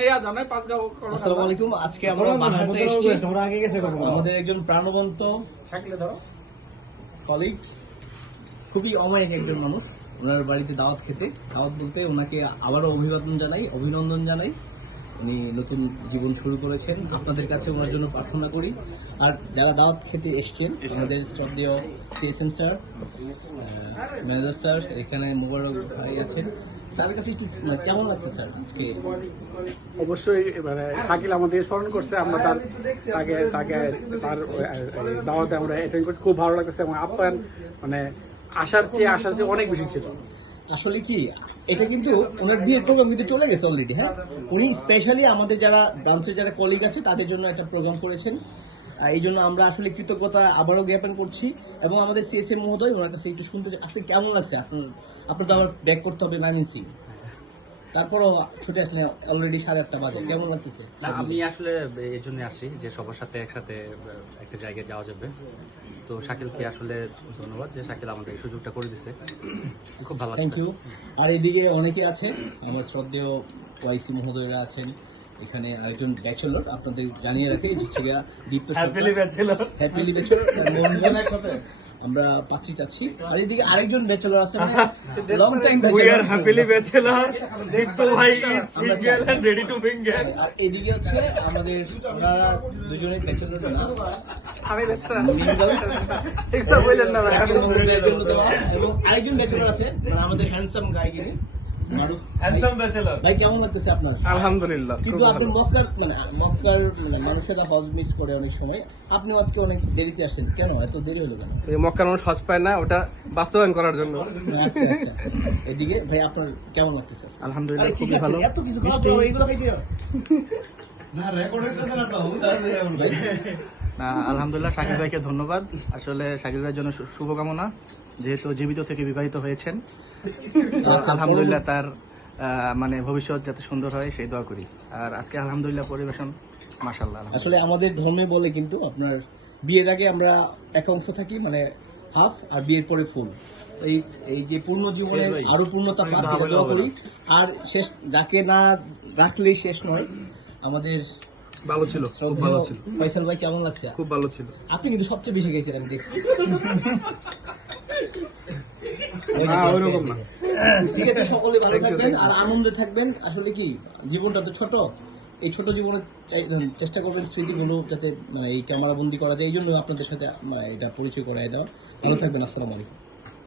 আসসালামু আলাইকুম। আজকে আমরা বাহারতে এসেছি। আমাদের একজন প্রাণবন্ত কলিগ, খুবই অমায়িক একজন মানুষ, ওনার বাড়িতে দাওয়াত খেতে, দাওয়াত বলতে ওনাকে আবারও অভিনন্দন জানাই। উনি নতুন জীবন শুরু করেছেন। আপনাদের কাছে ওনার জন্য প্রার্থনা করি। আর যারা দাওয়াত খেতে এসছেন, আমাদের শ্রদ্ধেয় সিএসএম স্যার, ম্যানেজার স্যার, এখানে মোবারক ভাই আছেন। স্যারের কাছে একটু কেমন লাগছে স্যার আজকে? অবশ্যই শাকিল আমাদের স্মরণ করছে, আমরা তার দাওয়াতে আমরা অ্যাটেন্ড করছি, খুব ভালো লাগছে এবং আপ্যায়ন আসার চেয়ে অনেক বেশি ছিল। আসলে কি এটা কিন্তু ওনার বিয়ের প্রোগ্রাম কিন্তু চলে গেছে অলরেডি। হ্যাঁ, উনি স্পেশালি আমাদের যারা ডান্সের যারা কলিগ আছে তাদের জন্য একটা প্রোগ্রাম করেছেন। এই জন্য আমরা আসলে কৃতজ্ঞতা আবারও জ্ঞাপন করছি। এবং আমাদের সিএসএম মহোদয়, ওনার কাছে একটু শুনতে আজকে কেমন লাগছে আপনার তো আবার ব্যাক করতে হবে নাইনসি, তারপরও ছুটে আসলে অলরেডি 8:30 বাজে, কেমন লাগতেছে? আমি আসলে এই জন্য আসি যে সবার সাথে একসাথে একটা জায়গায় যাওয়া যাবে। তো শাকিলকে আসলে ধন্যবাদ যে শাকিল আমাদের এই সুযোগটা করে দিছে, খুব ভালো থ্যাংক ইউ। আর এদিকে অনেকে আছেন, আমার শ্রদ্ধেয় ওয়াইসি মহোদয়রা আছেন। এখানে আরেকজন ব্যাচেলর আপনাদের জানিয়ে রাখি, হচ্ছে গিয়া দীপ্ত হ্যাপিলি ব্যাচেলর আমরা পাচ্ছি চাচ্ছি। আর এদিকে আরেকজন ব্যাচেলর আছেন, লং টাইম ব্যাচেলর দীপ্ত ভাই is single and ready to mingle. আর এদিকে আছে আমাদের ওনারা দুজনে ব্যাচেলর না, আমি ব্যাচেলর এবং আরেকজন ব্যাচেলর আছে আমাদের হ্যান্ডসাম গাই যিনি ভাই। কেমন লাগতেছে আপনার? আলহামদুলিল্লাহ। কিন্তু আপনি মক্কার মানুষেরা হজ মিস করে অনেক সময়, আপনি আজকে অনেক দেরিতে আসছেন, কেন এত দেরি হলো কেন? মক্কার মানুষ হজ পায় না, ওটা বাস্তবায়ন করার জন্য। আচ্ছা আচ্ছা। এদিকে ভাই আপনার কেমন লাগতেছে? আলহামদুলিল্লাহ, খুবই ভালো। এত কিছু খাওয়া দাওয়া এগুলো খাইতে হবে না, রেকর্ড হইতেছে না তো। আলহামদুলিল্লাহ, শাকিল ভাইকে ধন্যবাদ। আসলে শাকিল ভাইয়ের জন্য শুভকামনা, যেহেতু জীবিত থেকে বিবাহিত হয়েছেন। আলহামদুলিল্লাহ, তার ভবিষ্যৎ যাতে সুন্দর হয় সেই দোয়া করি। আর আজকে আলহামদুলিল্লাহ পরিবেশন মাশাআল্লাহ। আসলে আমাদের ধর্মে বলে কিন্তু আপনার বিয়ের আগে আমরা এক অংশ থাকি হাফ, আর বিয়ের পরে ফুল। এই যে পূর্ণ জীবনে আরো পূর্ণতা দোয়া করি। আর শেষ যাকে না রাখলেই শেষ নয়। আমাদের ভালো ছিল, খুব ভালো ছিল। ফয়সাল ভাই কেমন লাগছে? খুব ভালো ছিল। আপনি কিন্তু সবচেয়ে বেশি গেছেন, আমি দেখছি। ওরকম না। ঠিক আছে, সকলে ভালো থাকবেন আর আনন্দে থাকবেন। আসলে কি জীবনটা তো ছোট, এই ছোট জীবনে চেষ্টা করবেন স্মৃতিগুলো যাতে এই ক্যামেরা বন্দি করা যায়। এই জন্য আপনাদের সাথে এটা পরিচয় করাই দাও। ভালো থাকবেন। আসসালামু আলাইকুম।